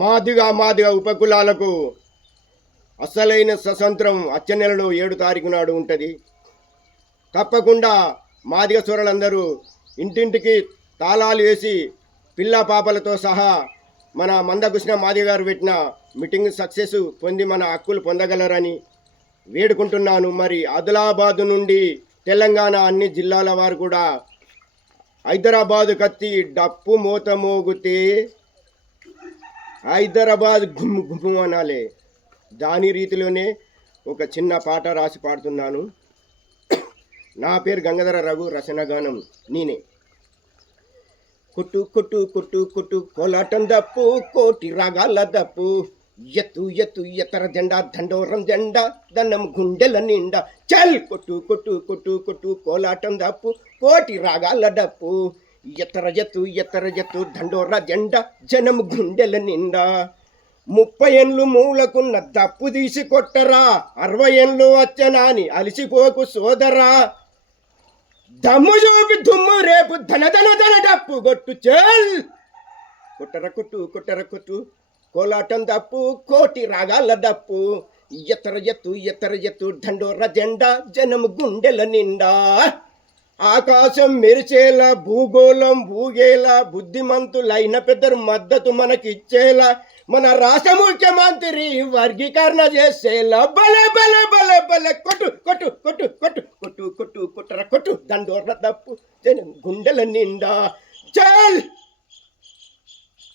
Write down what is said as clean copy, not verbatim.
మాదిగా ఉపకులాలకు అసలైన స్వతంత్రం వచ్చే నెలలో 7 తారీఖు నాడు ఉంటుంది. తప్పకుండా మాదిగ సోదరులందరూ ఇంటింటికి తాళాలు వేసి పిల్ల పాపలతో సహా మన మందకృష్ణ మాదిగ గారు పెట్టిన మీటింగ్ సక్సెస్ పొంది మన హక్కులు పొందగలరని వేడుకుంటున్నాను. మరి ఆదిలాబాదు నుండి తెలంగాణ అన్ని జిల్లాల వారు కూడా హైదరాబాదు కత్తి డప్పు మోత మోగితే హైదరాబాద్ గుమ్ము గుమ్ము అనాలే. దాని రీతిలోనే ఒక చిన్న పాట రాసి పాడుతున్నాను. నా పేరు గంగాధర రఘు, రచనగానం నేనే. కుట్టు కుట్టు కుట్టు కుట్టు కోలాటం దప్పు, కోటి రాగాల దప్పు, ఎత్తు ఎత్తు ఎత్తర జెండా, దండోరం జెండా, దన్నం గుండెల నిండా. చల్ కొట్టు కొట్టు కొట్టు కొట్టు కోలాటం దప్పు, కోటి రాగాల డప్పు, ఎత్తర ఎత్తు దండోర జెండా, జనం గుండెల నిండా. 30 ఏళ్ళు మూలకున్న దప్పు తీసి కొట్టరా, 60 ఏళ్ళు వచ్చనాని అలిసిపోకు సోదరా. దమ్ము చూపి దుమ్ము రేపు ధన డప్పు కొట్టు. చల్ కొట్టర కొట్టు కోలాటం దప్పు, కోటి రాగాల దప్పు, ఎత్తర ఎత్తు దండోర జెండా, జనం గుండెల నిండా. ఆకాశం మెరిచేలా, భూగోళం ఊగేలా, బుద్ధిమంతులైన పెద్దరు మద్దతు మనకిచ్చేలా, మన రాష్ట్ర ముఖ్యమంత్రి వర్గీకరణ చేసేలా. బలే బలే బలే బలే కొట్టు కొట్టు కొట్టు కొట్టు కొట్టు కొట్టు కొట్టర కొట్టు దండోర దప్పు, జనం గుండెల నిండా. చల్